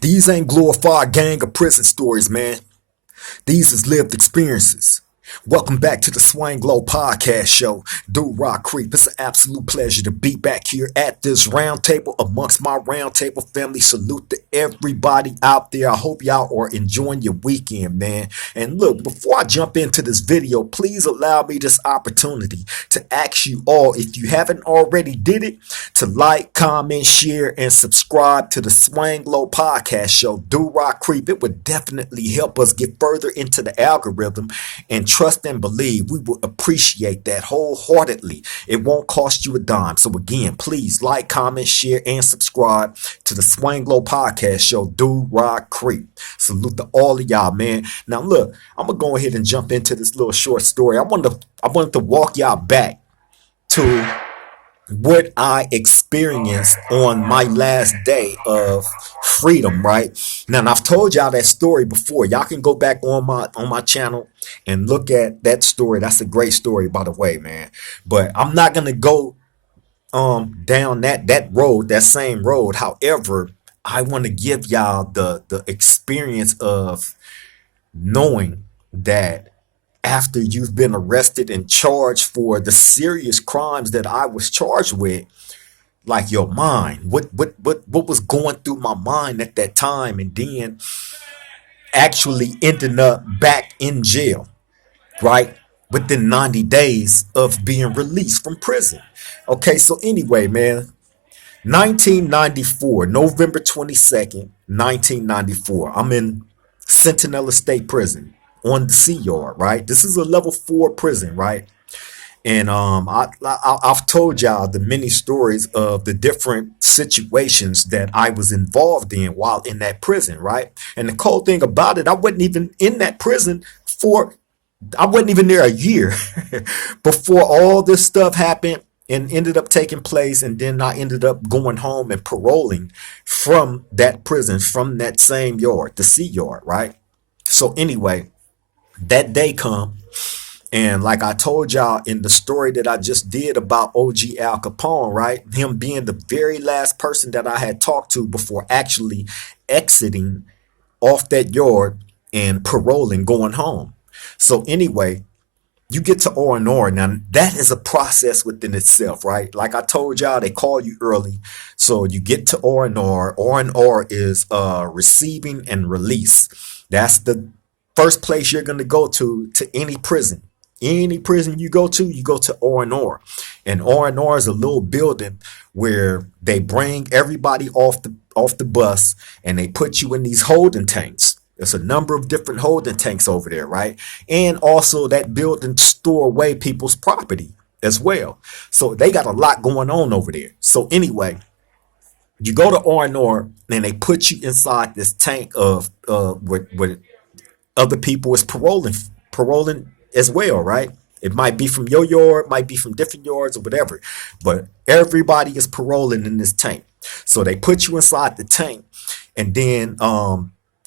These ain't glorified gang or prison stories, man. These is lived experiences. Welcome back to the Swang Glow Podcast Show. Do Rock Creep. It's an absolute pleasure to be back here at this round table amongst my round table family. Salute to everybody out there. I hope y'all are enjoying your weekend, man. And look, before I jump into this video, please allow me this opportunity to ask you all, if you haven't already did it, to like, comment, share, and subscribe to the Swang Glow Podcast Show. Do Rock Creep. It would definitely help us get further into the algorithm, and trust and believe we will appreciate that wholeheartedly. It won't cost you a dime. So again, please like, comment, share, and subscribe to the Swang Low Podcast Show. Do Rock Creep. Salute to all of y'all, man. Now look, I'm gonna go ahead and jump into this little short story. I wanted to walk y'all back to what I experienced on my last day of freedom, right? Now, and I've told y'all that story before. Y'all can go back on my channel and look at that story. That's a great story, by the way, man. But I'm not gonna go down that road, that same road. However, I want to give y'all the experience of knowing that after you've been arrested and charged for the serious crimes that I was charged with, like your mind, what was going through my mind at that time, and then actually ending up back in jail, right? Within 90 days of being released from prison. Okay, so anyway, man, 1994, November 22nd, 1994. I'm in Sentinel State Prison on the Sea Yard, right? This is a level 4 prison, right? And I've told y'all the many stories of the different situations that I was involved in while in that prison, right? And the cool thing about it, I wasn't even in that prison for, I wasn't even there a year before all this stuff happened and ended up taking place. And then I ended up going home and paroling from that prison, from that same yard, the Sea Yard, right? So anyway, that day come, and like I told y'all in the story that I just did about OG Al Capone, right? Him being the very last person that I had talked to before actually exiting off that yard and paroling, going home. So anyway, you get to R&R. Now that is a process within itself, right? Like I told y'all, they call you early. So you get to R&R. R&R is receiving and release. That's the first place you're going to go to any prison. Any prison you go to R&R. And R&R is a little building where they bring everybody off the bus and they put you in these holding tanks. There's a number of different holding tanks over there, right? And also that building store away people's property as well. So they got a lot going on over there. So anyway, you go to R&R and they put you inside this tank of where other people is paroling as well, right? It might be from your yard, might be from different yards or whatever, but everybody is paroling in this tank. So they put you inside the tank, and then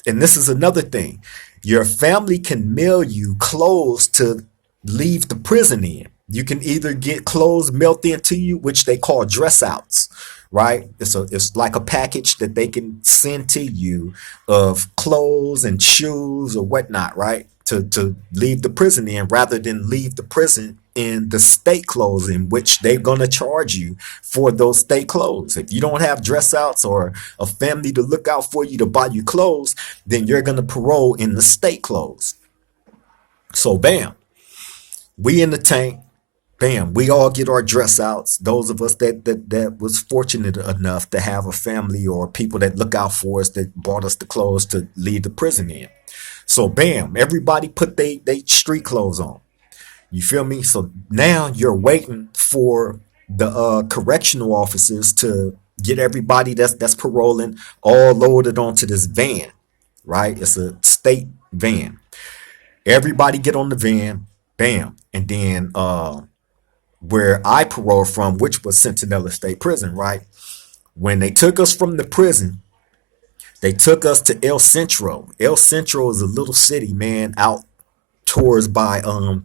and this is another thing, your family can mail you clothes to leave the prison in. You can either get clothes mailed into you, which they call dress outs, right? It's like a package that they can send to you of clothes and shoes or whatnot, right? To leave the prison in, rather than leave the prison in the state clothes, in which they're gonna charge you for those state clothes. If you don't have dress outs or a family to look out for you to buy you clothes, then you're gonna parole in the state clothes. So bam, we in the tank. Bam, we all get our dress outs. Those of us that was fortunate enough to have a family or people that look out for us, that bought us the clothes to leave the prison in. So bam, everybody put they street clothes on. You feel me? So now you're waiting for the correctional officers to get everybody that's paroling all loaded onto this van, right? It's a state van. Everybody get on the van, bam, and then where I paroled from, which was Sentinel State Prison, right? When they took us from the prison, they took us to El Centro. El Centro is a little city, man, out towards by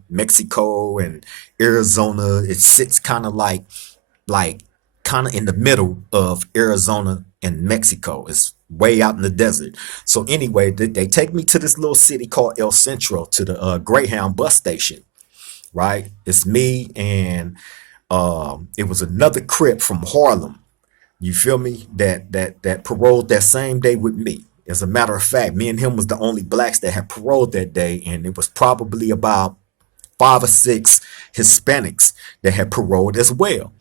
Mexico and Arizona. It sits kind of like kind of in the middle of Arizona and Mexico. It's way out in the desert. So anyway, they take me to this little city called El Centro, to the Greyhound bus station, right? It's me and it was another Crip from Harlem. You feel me? That paroled that same day with me. As a matter of fact, me and him was the only blacks that had paroled that day, and it was probably about 5 or 6 Hispanics that had paroled as well.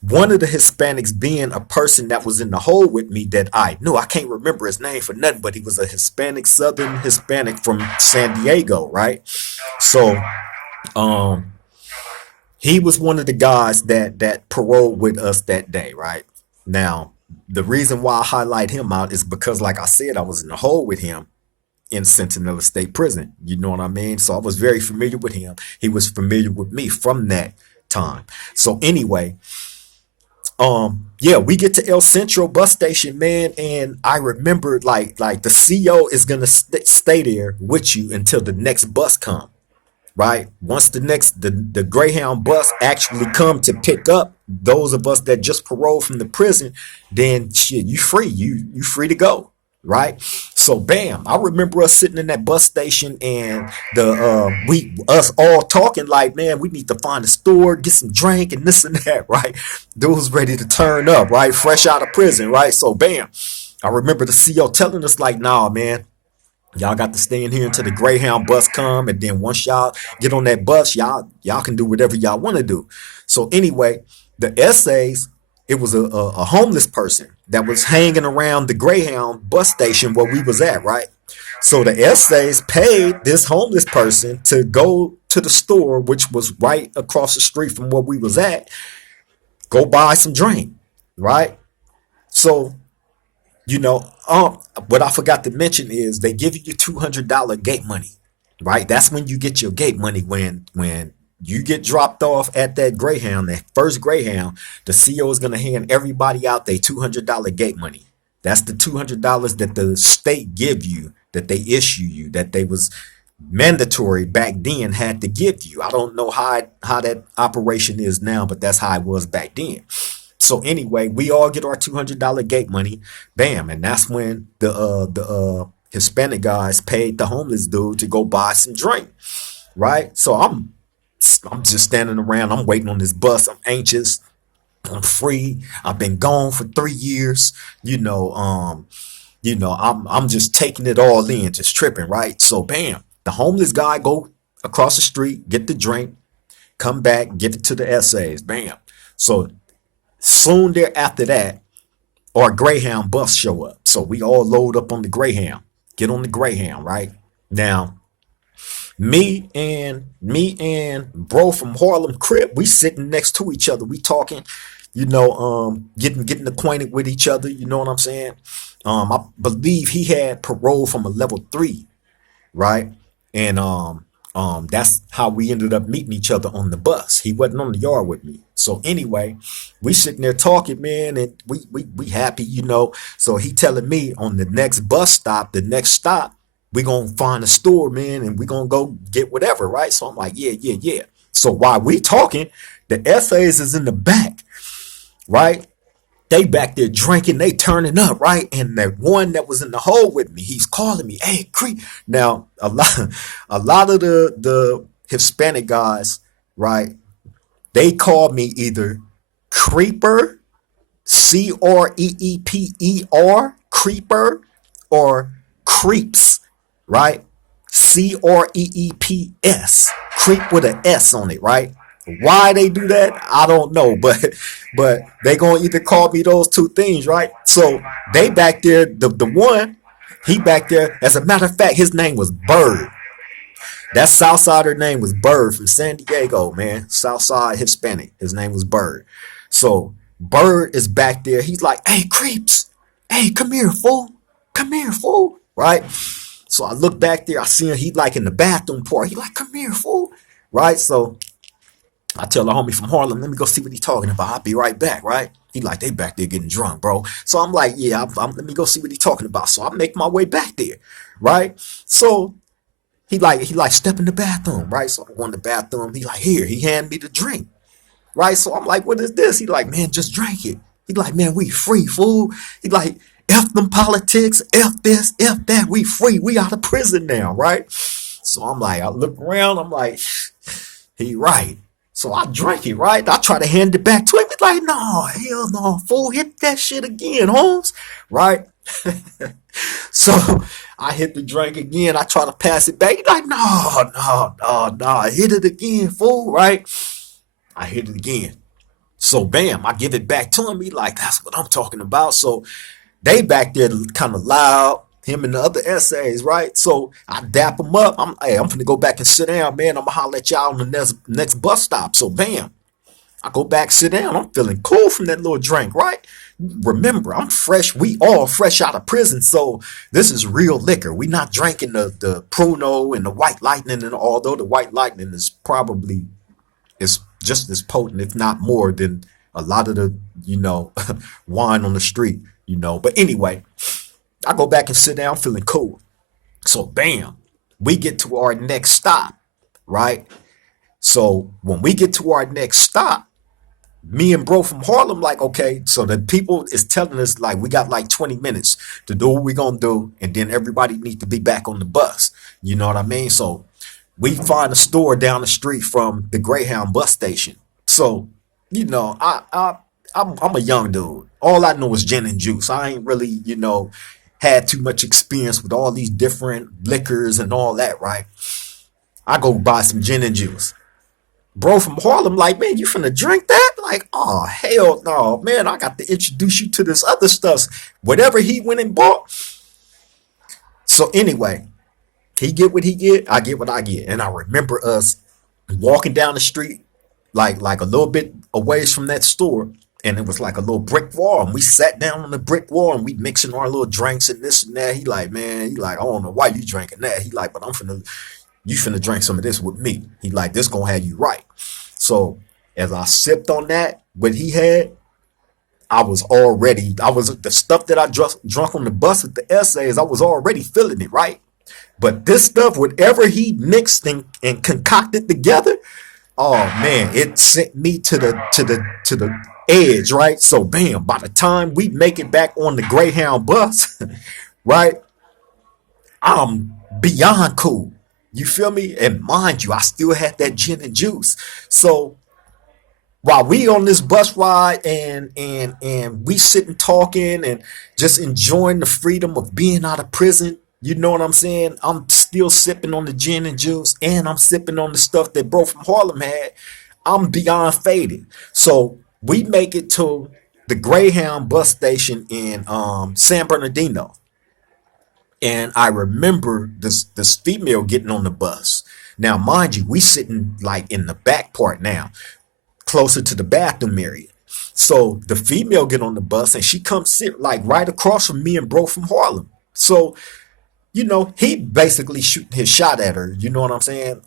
One of the Hispanics being a person that was in the hole with me that I knew. I can't remember his name for nothing, but he was a Hispanic, Southern Hispanic from San Diego, right? So um he was one of the guys that paroled with us that day, right? Now, the reason why I highlight him out is because, like I said, I was in the hole with him in Sentinel State Prison. You know what I mean? So I was very familiar with him. He was familiar with me from that time. So anyway, yeah, we get to El Centro bus station, man, and I remember like the CO is gonna stay there with you until the next bus comes, right? Once the Greyhound bus actually come to pick up those of us that just paroled from the prison, then shit, you free. You free to go, right? So bam, I remember us sitting in that bus station and the we us all talking like, man, we need to find a store, get some drink and this and that, right? Dudes ready to turn up, right? Fresh out of prison, right? So bam, I remember the CO telling us like, nah, man, y'all got to stay in here until the Greyhound bus come, and then once y'all get on that bus, y'all can do whatever y'all want to do. So anyway, the essays, it was a homeless person that was hanging around the Greyhound bus station where we was at, right? So the essays paid this homeless person to go to the store, which was right across the street from where we was at, go buy some drink, right? So what I forgot to mention is they give you $200 gate money, right? That's when you get your gate money when you get dropped off at that Greyhound, that first Greyhound. The CO is gonna hand everybody out their $200 gate money. That's the $200 that the state give you, that they issue you, that they was mandatory back then had to give you. I don't know how that operation is now, but that's how it was back then. So anyway, we all get our $200 gate money, bam, and that's when the Hispanic guys paid the homeless dude to go buy some drink, right? So I'm just standing around, I'm waiting on this bus, I'm anxious, I'm free, I've been gone for 3 years, I'm just taking it all in, just tripping, right? So bam, the homeless guy go across the street, get the drink, come back, give it to the essays, bam. So soon thereafter that, our Greyhound bus show up. So we all load up on the Greyhound, get on the Greyhound, right? Now, me and bro from Harlem Crip, we sitting next to each other. We talking, getting acquainted with each other. You know what I'm saying? I believe he had parole from a level 3, right? And that's how we ended up meeting each other on the bus. He wasn't on the yard with me. So anyway, we sitting there talking, man, and we happy, So he telling me on the next bus stop, the next stop, we gonna find a store, man, and we gonna go get whatever, right? So I'm like, yeah. So while we talking, the essays is in the back, right? They back there drinking, they turning up, right? And the one that was in the hole with me, he's calling me, hey, creep. Now, a lot of the Hispanic guys, right? They call me either creeper, Creeper, creeper, or creeps, right? Creeps, creep with an S on it, right? Why they do that, I don't know, but they gonna either call me those two things, right? So they back there, the one, he back there. As a matter of fact, his name was Bird. That Southsider name was Bird from San Diego, man. Southside Hispanic. His name was Bird. So Bird is back there. He's like, hey, creeps. Hey, come here, fool. Come here, fool. Right? So I look back there. I see him. He like in the bathroom part. He like, come here, fool. Right? So I tell the homie from Harlem, let me go see what he's talking about. I'll be right back, right? He like, they back there getting drunk, bro. So I'm like, yeah, let me go see what he's talking about. So I make my way back there, right? So he like step in the bathroom, right? So I go in the bathroom. He like, here, he hand me the drink, right? So I'm like, what is this? He like, man, just drink it. He like, man, we free, fool. He like, F them politics, F this, F that. We free. We out of prison now, right? So I'm like, I look around. I'm like, he right. So I drank it, right? I try to hand it back to him. He's like, no, hell no, fool, hit that shit again, Holmes. Right? So I hit the drink again. I try to pass it back. He's like, no, no, no, no. I hit it again, fool, right? I hit it again. So bam, I give it back to him. He like, that's what I'm talking about. So they back there kind of loud, him and the other essays, right? So I dap him up. I'm finna go back and sit down, man. I'm gonna holler at y'all on the next bus stop. So bam, I go back, sit down. I'm feeling cool from that little drink, right? Remember, I'm fresh. We all fresh out of prison, so this is real liquor. We not drinking the Pruno and the White Lightning, and although the White Lightning is probably is just as potent, if not more, than a lot of the wine on the street, But anyway, I go back and sit down, feeling cool. So bam, we get to our next stop, right? So when we get to our next stop, me and bro from Harlem, like, okay, so the people is telling us like we got like 20 minutes to do what we gonna do, and then everybody needs to be back on the bus. You know what I mean? So we find a store down the street from the Greyhound bus station. So, I'm a young dude. All I know is gin and juice. I ain't really, had too much experience with all these different liquors and all that, right? I go buy some gin and juice. Bro from Harlem, like, man, you finna drink that? Like, oh, hell no, man, I got to introduce you to this other stuff. Whatever he went and bought. So anyway, he get what he get, I get what I get. And I remember us walking down the street, like a little bit away from that store, and it was like a little brick wall. And we sat down on the brick wall and we mixing our little drinks and this and that. He like, man, he like, I don't know why you drinking that. He like, but you finna drink some of this with me. He like, this gonna have you right. So as I sipped on that, what he had, I was the stuff that I drunk on the bus with the essays, I was already feeling it, right? But this stuff, whatever he mixed and concocted together, oh man, it sent me to the edge, right? So bam, by the time we make it back on the Greyhound bus, right, I'm beyond cool. You feel me? And mind you, I still had that gin and juice. So while we on this bus ride and we sitting talking and just enjoying the freedom of being out of prison, you know what I'm saying? I'm still sipping on the gin and juice, and I'm sipping on the stuff that bro from Harlem had. I'm beyond faded. So we make it to the Greyhound bus station in San Bernardino. And I remember this female getting on the bus. Now, mind you, we sitting like in the back part now, closer to the bathroom area. So the female get on the bus and she comes sit like right across from me and bro from Harlem. So, he basically shooting his shot at her. You know what I'm saying?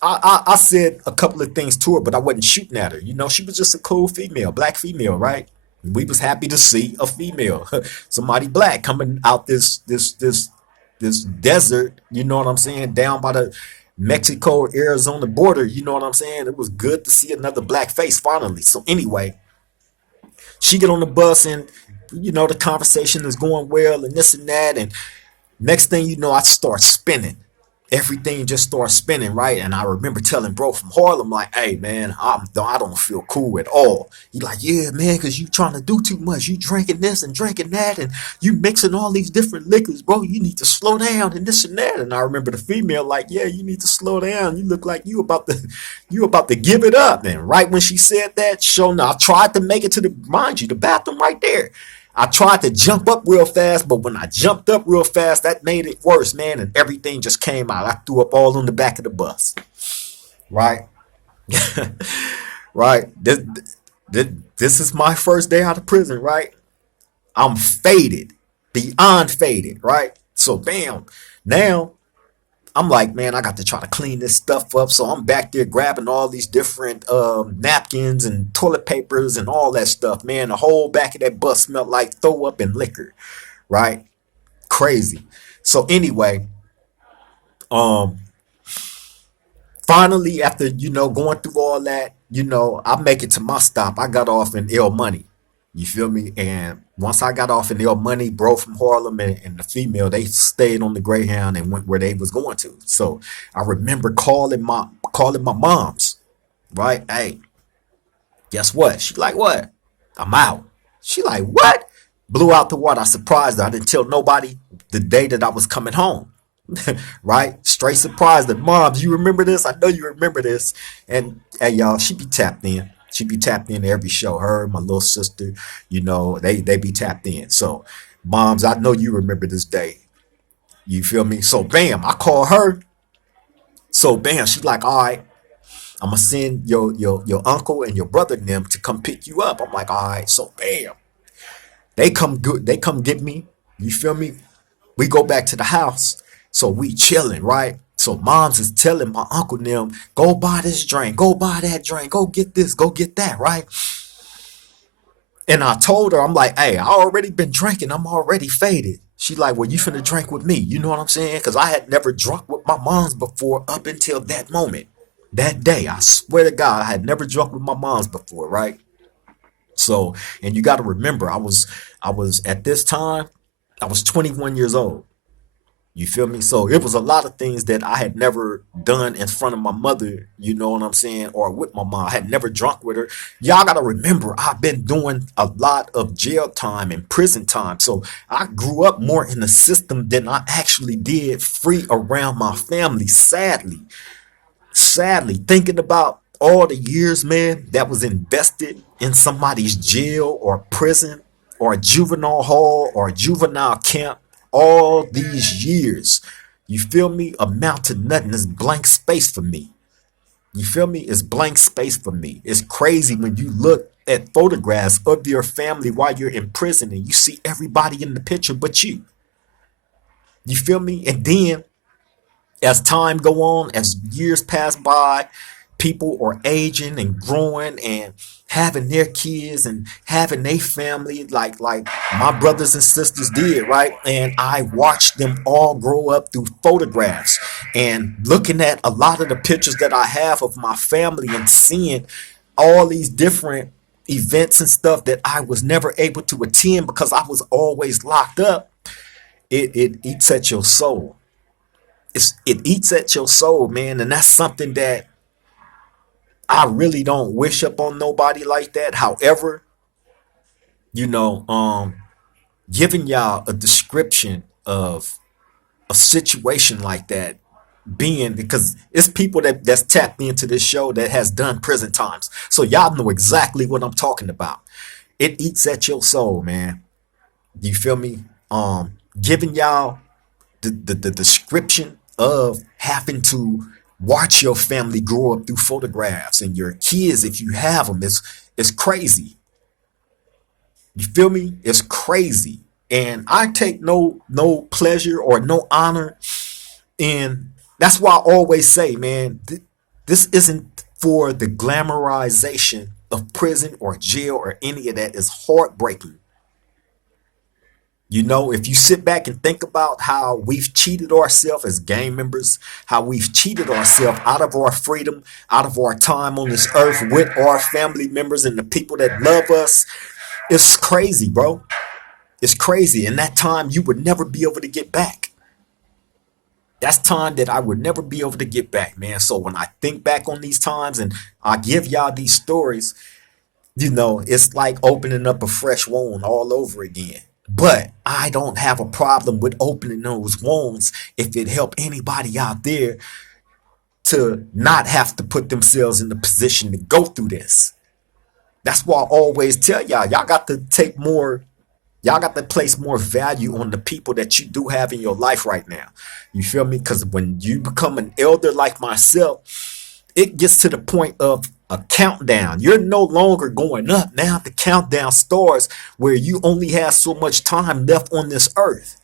I said a couple of things to her, but I wasn't shooting at her. She was just a cool female, black female, right? We was happy to see a female, somebody black coming out this desert. You know what I'm saying? Down by the Mexico Arizona border. You know what I'm saying? It was good to see another black face finally. So anyway, she get on the bus and the conversation is going well and this and that, and next thing you know, I start spinning. Everything just starts spinning, right? And I remember telling bro from Harlem, like, hey, man, I don't feel cool at all. He like, yeah, man, because you trying to do too much. You drinking this and drinking that, and you mixing all these different liquors, bro. You need to slow down and this and that. And I remember the female like, yeah, you need to slow down. You look like you about to give it up. And right when she said that, sure enough, I tried to make it to the bathroom right there. I tried to jump up real fast, but when I jumped up real fast, that made it worse, man, and everything just came out. I threw up all on the back of the bus, right? Right? This is my first day out of prison, right? I'm faded, beyond faded, right? So, bam, now I'm like, man, I got to try to clean this stuff up. So I'm back there grabbing all these different napkins and toilet papers and all that stuff, man. The whole back of that bus smelled like throw up and liquor, right? Crazy. So anyway, um, finally, after, going through all that, I make it to my stop. I got off in El Money. You feel me? And Once I got off in their money, bro from Harlem and the female, they stayed on the Greyhound and went where they was going to. So I remember calling my moms, right? Hey, guess what? She like, what? I'm out. She like, what? Blew out the water. I surprised her. I didn't tell nobody the day that I was coming home. Right? Straight surprised that, moms, you remember this? I know you remember this. And hey, y'all, she be tapped in. She be tapped in to every show. Her, my little sister, they be tapped in. So, moms, I know you remember this day. You feel me? So, bam, I call her. So, bam, she's like, all right, I'm gonna send your uncle and your brother and them to come pick you up. I'm like, all right. So, bam, they come good. They come get me. You feel me? We go back to the house. So we chilling, right? So moms is telling my uncle and them, go buy this drink, go buy that drink, go get this, go get that, right? And I told her, I'm like, hey, I already been drinking. I'm already faded. She like, well, you finna drink with me. You know what I'm saying? Because I had never drunk with my moms before up until that moment. That day, I swear to God, I had never drunk with my moms before, right? So, and you got to remember, I was at this time, I was 21 years old. You feel me? So it was a lot of things that I had never done in front of my mother, you know what I'm saying, or with my mom. I had never drunk with her. Y'all gotta remember, I've been doing a lot of jail time and prison time. So I grew up more in the system than I actually did free around my family, sadly. Sadly, thinking about all the years, man, that was invested in somebody's jail or prison or a juvenile hall or a juvenile camp, all these years, you feel me, amount to nothing. It's blank space for me. You feel me? It's blank space for me. It's crazy when you look at photographs of your family while you're in prison and you see everybody in the picture but you. You feel me? And then as time go on, as years pass by, people are aging and growing and having their kids and having their family like my brothers and sisters did, right? And I watched them all grow up through photographs and looking at a lot of the pictures that I have of my family and seeing all these different events and stuff that I was never able to attend because I was always locked up. It eats at your soul. It eats at your soul, man, and that's something that I really don't wish up on nobody like that. However, you know, giving y'all a description of a situation like that being, because it's people that's tapped into this show that has done prison times, so y'all know exactly what I'm talking about. It eats at your soul, man. You feel me? Giving y'all the description of having to watch your family grow up through photographs and your kids, if you have them, it's crazy. You feel me? It's crazy. And I take no pleasure or no honor in. That's why I always say, man, this isn't for the glamorization of prison or jail or any of that. Is heartbreaking. You know, if you sit back and think about how we've cheated ourselves as gang members, how we've cheated ourselves out of our freedom, out of our time on this earth with our family members and the people that love us, it's crazy, bro. It's crazy. And that time you would never be able to get back. That's time that I would never be able to get back, man. So when I think back on these times and I give y'all these stories, it's like opening up a fresh wound all over again. But I don't have a problem with opening those wounds if it help anybody out there to not have to put themselves in the position to go through this. That's why I always tell y'all got to take more, y'all got to place more value on the people that you do have in your life right now. You feel me? Because when you become an elder like myself, it gets to the point of a countdown. You're no longer going up. Now the countdown starts where you only have so much time left on this earth.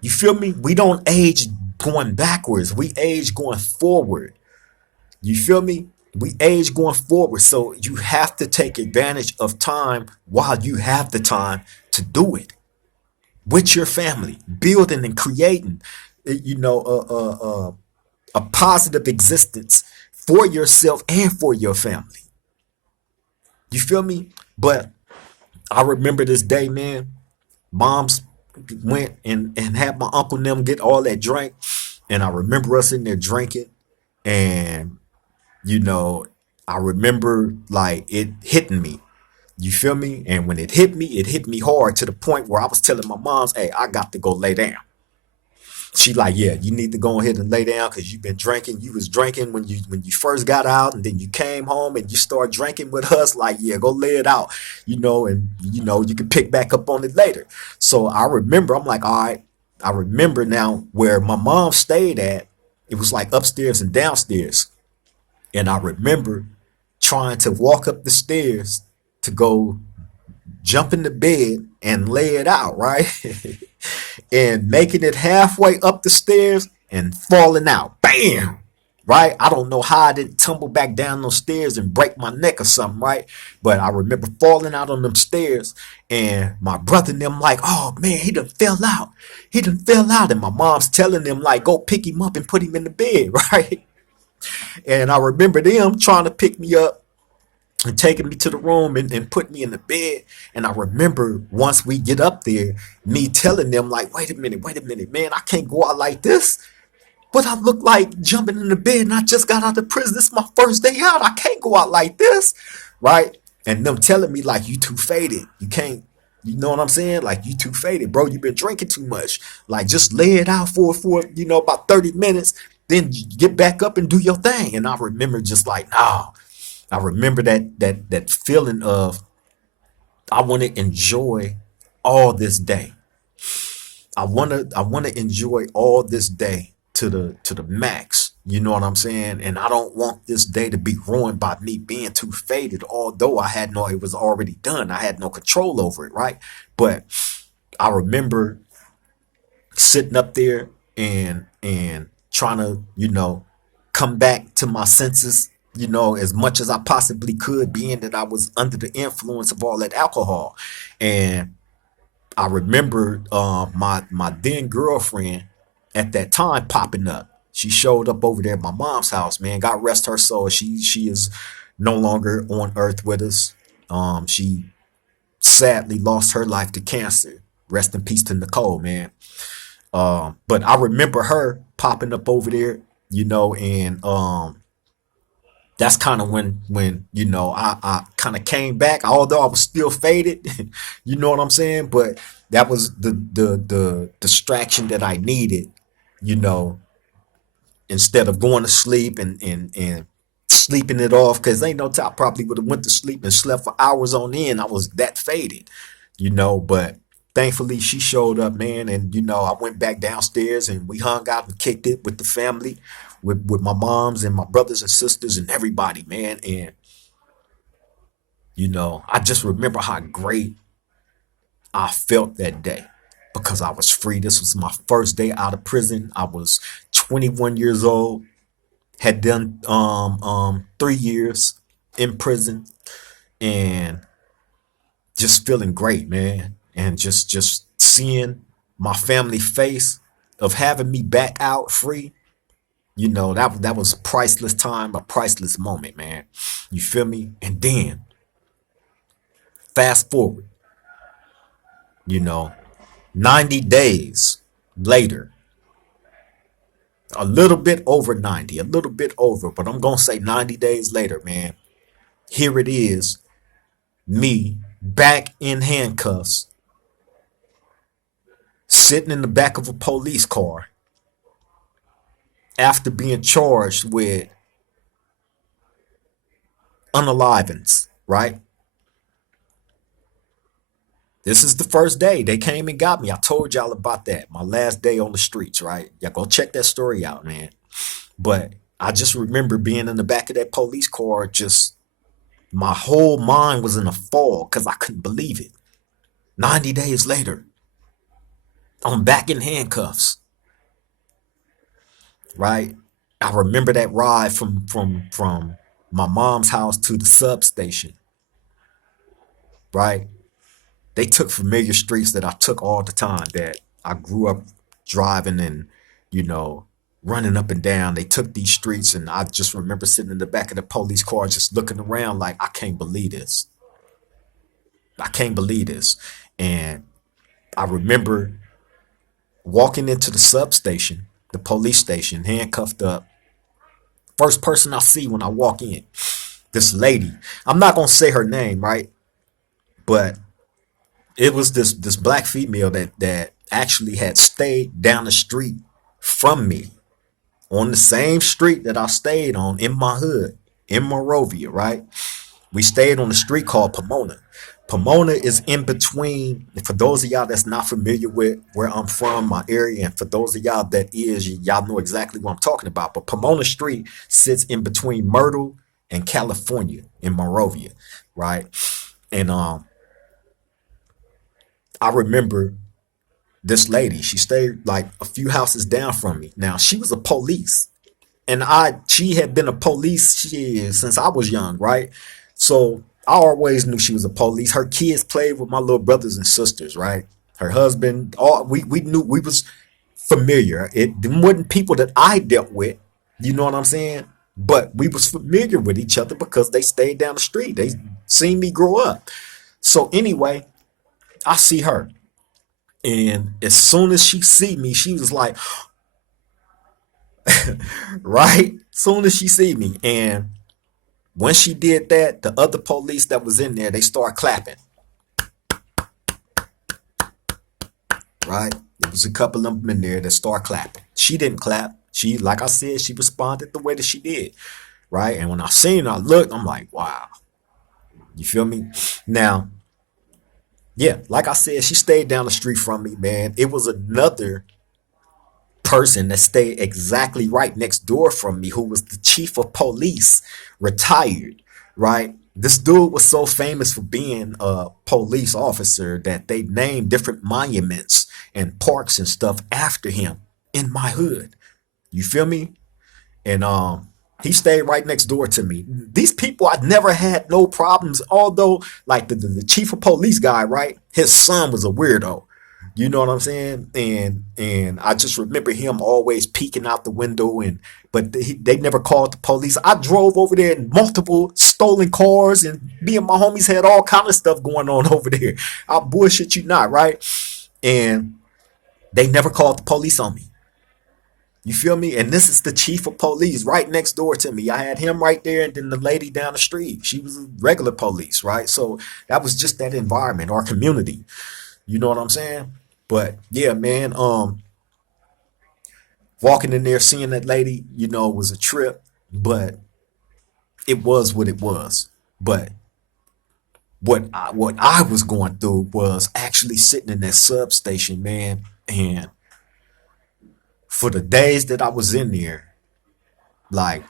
You feel me? We don't age going backwards. We age going forward. You feel me? We age going forward. So you have to take advantage of time while you have the time to do it with your family, building and creating, a positive existence for yourself and for your family. You feel me? But I remember this day, man. Moms went and had my uncle and them get all that drink. And I remember us in there drinking. And, you know, I remember like it hitting me. You feel me? And when it hit me hard to the point where I was telling my moms, hey, I got to go lay down. She like, yeah, you need to go ahead and lay down because you've been drinking. You was drinking when you first got out, and then you came home and you start drinking with us. Like, yeah, go lay it out, and you can pick back up on it later. So I remember, I'm like, all right, I remember now where my mom stayed at. It was like upstairs and downstairs, and I remember trying to walk up the stairs to go jump in the bed and lay it out, right? And making it halfway up the stairs and falling out. Bam! Right? I don't know how I didn't tumble back down those stairs and break my neck or something, right? But I remember falling out on them stairs and my brother and them like, oh man, he done fell out. He done fell out. And my mom's telling them like, go pick him up and put him in the bed, right? And I remember them trying to pick me up and taking me to the room and put me in the bed. And I remember once we get up there, me telling them like, wait a minute, man, I can't go out like this. But I look like jumping in the bed and I just got out of prison. This is my first day out. I can't go out like this. Right. And them telling me like, you too faded. You can't, you know what I'm saying? Like, you too faded, bro. You've been drinking too much. Like, just lay it out for about 30 minutes. Then you get back up and do your thing. And I remember just like, nah. I remember that feeling of I want to enjoy all this day. I want to enjoy all this day to the max. You know what I'm saying? And I don't want this day to be ruined by me being too faded. Although it was already done. I had no control over it, right? But I remember sitting up there and trying to come back to my senses, as much as I possibly could, being that I was under the influence of all that alcohol. And I remember my then girlfriend at that time popping up. She showed up over there at my mom's house, man. God rest her soul. She is no longer on earth with us. She sadly lost her life to cancer. Rest in peace to Nicole, man. But I remember her popping up over there, and that's kind of when I kind of came back, although I was still faded. You know what I'm saying? But that was the distraction that I needed, you know, instead of going to sleep and sleeping it off, because ain't no time I probably would have went to sleep and slept for hours on end. I was that faded, but thankfully she showed up, man. And I went back downstairs and we hung out and kicked it with the family, with my moms and my brothers and sisters and everybody, man. And I just remember how great I felt that day because I was free. This was my first day out of prison. I was 21 years old, had done 3 years in prison, and just feeling great, man. And just seeing my family face of having me back out free, that was a priceless time, a priceless moment, man. You feel me? And then fast forward, you know, 90 days later, a little bit over 90, a little bit over, but I'm going to say 90 days later, man. Here it is, me back in handcuffs, sitting in the back of a police car after being charged with unalivings, right? This is the first day they came and got me. I told y'all about that. My last day on the streets, right? Y'all go check that story out, man. But I just remember being in the back of that police car, just my whole mind was in a fog because I couldn't believe it. 90 days later, I'm back in handcuffs, right? I remember that ride from my mom's house to the substation, right? They took familiar streets that I took all the time, that I grew up driving and, you know, running up and down. They took these streets, and I just remember sitting in the back of the police car just looking around like, I can't believe this. I can't believe this. And I remember walking into the substation, the police station, handcuffed up. First person I see when I walk in, this lady. I'm not gonna say her name, right? But it was this black female that actually had stayed down the street from me, on the same street that I stayed on in my hood, in Morovia, right? We stayed on a street called Pomona. Pomona is in between. For those of y'all that's not familiar with where I'm from, my area, and for those of y'all that is, y'all know exactly what I'm talking about. But Pomona Street sits in between Myrtle and California in Morovia, right? And I remember this lady. She stayed like a few houses down from me. Now she was a police, and she had been a police since I was young, right? So I always knew she was a police. Her kids played with my little brothers and sisters, right? Her husband, all we knew, we was familiar. It wasn't people that I dealt with, you know what I'm saying? But we was familiar with each other because they stayed down the street. They seen me grow up. So anyway, I see her, and as soon as she see me, she was like, right? Soon as she see me, and when she did that, the other police that was in there, they start clapping, right? There was a couple of them in there that start clapping. She didn't clap. She, like I said, she responded the way that she did, right? And when I seen her, I looked, I'm like, wow. You feel me? Now, yeah, like I said, she stayed down the street from me, man. It was another person that stayed exactly right next door from me, who was the chief of police, retired, right? This dude was so famous for being a police officer that they named different monuments and parks and stuff after him in my hood. You feel me? And he stayed right next door to me. These people, I never had no problems, although like the chief of police guy, right? His son was a weirdo. You know what I'm saying? And I just remember him always peeking out the window, and but they never called the police. I drove over there in multiple stolen cars, and me and my homies had all kind of stuff going on over there. I bullshit you not, right? And they never called the police on me. You feel me? And this is the chief of police right next door to me. I had him right there, and then the lady down the street. She was a regular police, right? So that was just that environment, our community. You know what I'm saying? But yeah, man, walking in there, seeing that lady, was a trip, but it was what it was. But what I was going through was actually sitting in that substation, man, and for the days that I was in there, like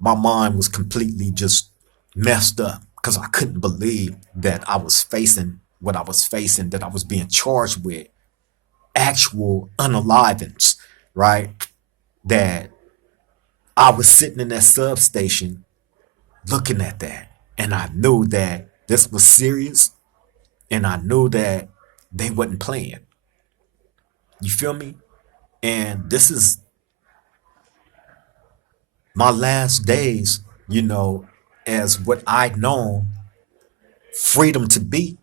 my mind was completely just messed up because I couldn't believe that I was facing what I was facing, that I was being charged with actual unalivings, right? That I was sitting in that substation looking at that, and I knew that this was serious, and I knew that they wasn't playing. You feel me? And this is my last days, as what I'd known freedom to be.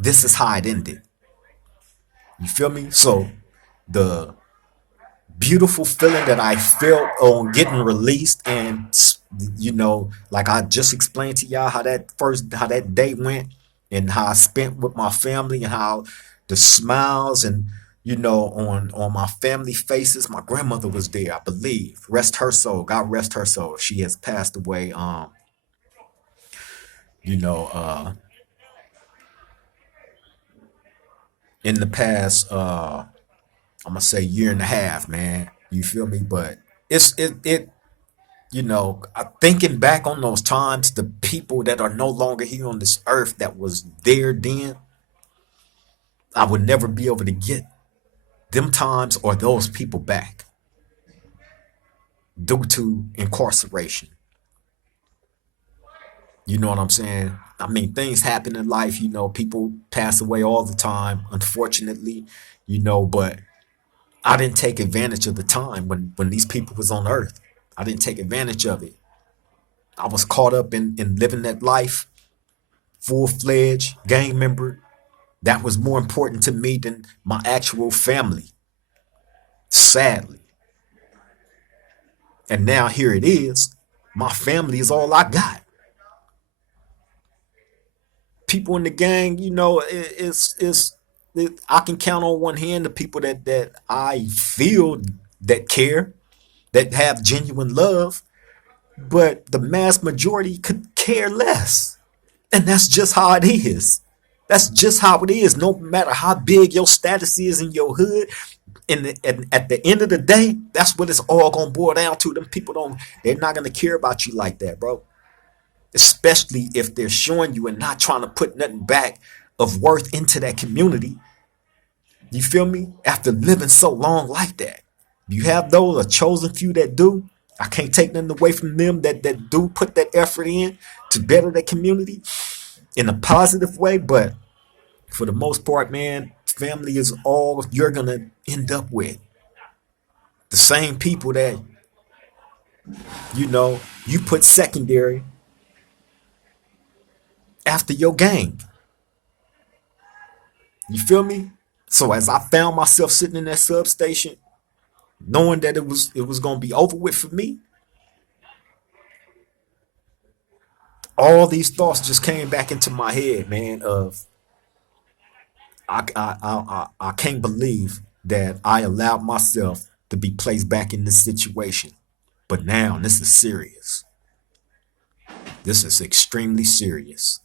This is how it ended. You feel me? So the beautiful feeling that I felt on getting released, and like I just explained to y'all how that day went, and how I spent with my family, and how the smiles and on my family faces. My grandmother was there, I believe. Rest her soul. God rest her soul. She has passed away. You know, in the past, I'm gonna say year and a half, man. You feel me? But it thinking back on those times, the people that are no longer here on this earth that was there then, I would never be able to get them times or those people back due to incarceration. You know what I'm saying? I mean, things happen in life, people pass away all the time, unfortunately, but I didn't take advantage of the time when these people was on earth. I didn't take advantage of it. I was caught up in living that life, full-fledged gang member. That was more important to me than my actual family, sadly. And now here it is. My family is all I got. People in the gang, I can count on one hand the people that I feel that care, that have genuine love, but the mass majority could care less. And that's just how it is. That's just how it is. No matter how big your status is in your hood, and at the end of the day, that's what it's all gonna boil down to. Them people they're not gonna care about you like that, bro. Especially if they're showing you and not trying to put nothing back of worth into that community. You feel me? After living so long like that, you have those a chosen few that do. I can't take nothing away from them that do put that effort in to better the community in a positive way. But for the most part, man, family is all you're gonna end up with. The same people that you put secondary after your gang. You feel me? So as I found myself sitting in that substation, knowing that it was gonna be over with for me, all these thoughts just came back into my head, man. Of I can't believe that I allowed myself to be placed back in this situation. But now this is serious. This is extremely serious.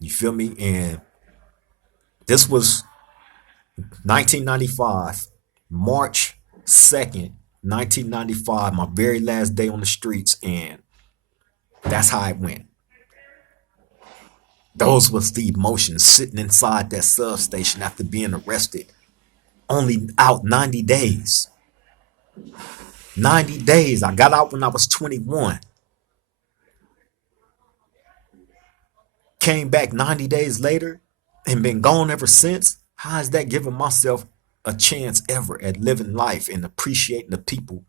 You feel me? And this was 1995, March 2nd, 1995, my very last day on the streets, and that's how it went. Those was the emotions sitting inside that substation after being arrested. Only out 90 days. 90 days. I got out when I was 21. Came back 90 days later and been gone ever since. How is that giving myself a chance ever at living life and appreciating the people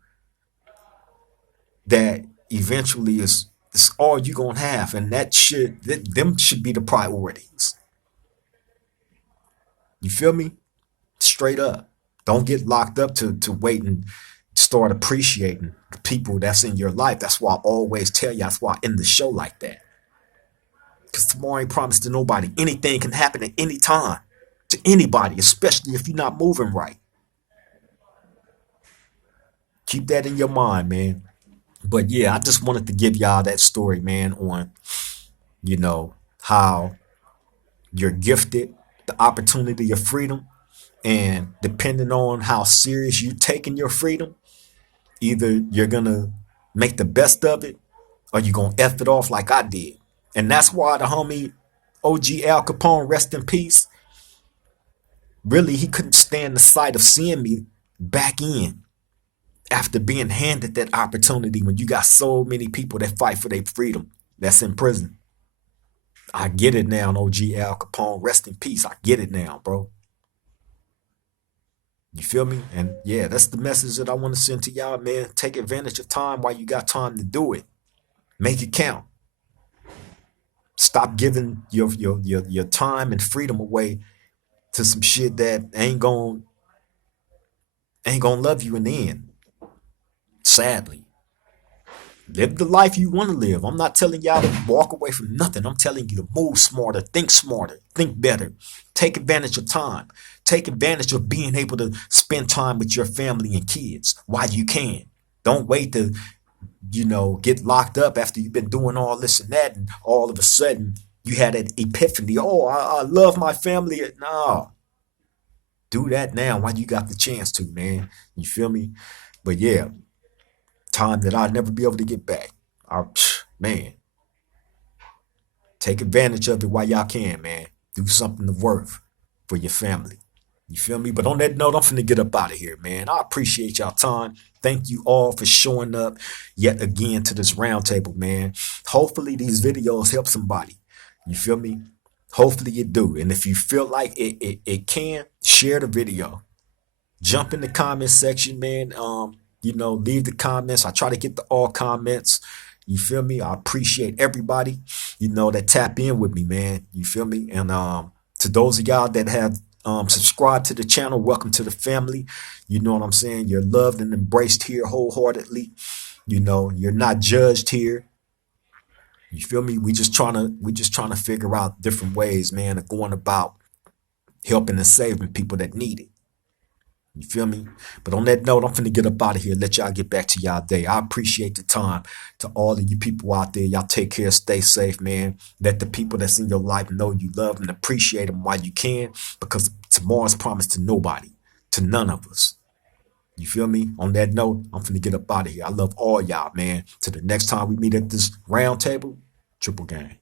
that eventually is all you gonna have, and them should be the priorities. You feel me? Straight up. Don't get locked up to wait and start appreciating the people that's in your life. That's why I always tell you. That's why I end the show like that. Because tomorrow ain't promised to nobody. Anything can happen at any time to anybody, especially if you're not moving right. Keep that in your mind, man. But yeah, I just wanted to give y'all that story, man, on, how you're gifted the opportunity of freedom. And depending on how serious you taking your freedom, either you're going to make the best of it or you're going to F it off like I did. And that's why the homie OG Al Capone, rest in peace, really, he couldn't stand the sight of seeing me back in after being handed that opportunity when you got so many people that fight for their freedom that's in prison. I get it now, OG Al Capone, rest in peace. I get it now, bro. You feel me? And yeah, that's the message that I want to send to y'all, man. Take advantage of time while you got time to do it. Make it count. Stop giving your time and freedom away to some shit that ain't gonna love you in the end. Sadly. Live the life you want to live. I'm not telling y'all to walk away from nothing. I'm telling you to move smarter, think better. Take advantage of time. Take advantage of being able to spend time with your family and kids while you can. Don't wait to, get locked up after you've been doing all this and that, and all of a sudden you had an epiphany. Oh, I love my family. No. Do that now while you got the chance to, man. You feel me? But yeah, time that I'll never be able to get back. Man, take advantage of it while y'all can, man. Do something of worth for your family. You feel me? But on that note, I'm finna get up out of here, man. I appreciate y'all time. Thank you all for showing up yet again to this roundtable, man. Hopefully these videos help somebody. You feel me? Hopefully you do. And if you feel like it can, share the video. Jump in the comment section, man. Leave the comments. I try to get to all comments. You feel me? I appreciate everybody, that tap in with me, man. You feel me? And to those of y'all that have subscribed to the channel, welcome to the family. You know what I'm saying? You're loved and embraced here wholeheartedly. You're not judged here. You feel me? We just trying to figure out different ways, man, of going about helping and saving people that need it. You feel me? But on that note, I'm finna get up out of here. Let y'all get back to y'all day. I appreciate the time. To all of you people out there, y'all take care, stay safe, man. Let the people that's in your life know you love and appreciate them while you can, because tomorrow's promised to nobody, to none of us. You feel me? On that note, I'm finna get up out of here. I love all y'all, man. Till the next time we meet at this round table, triple gang.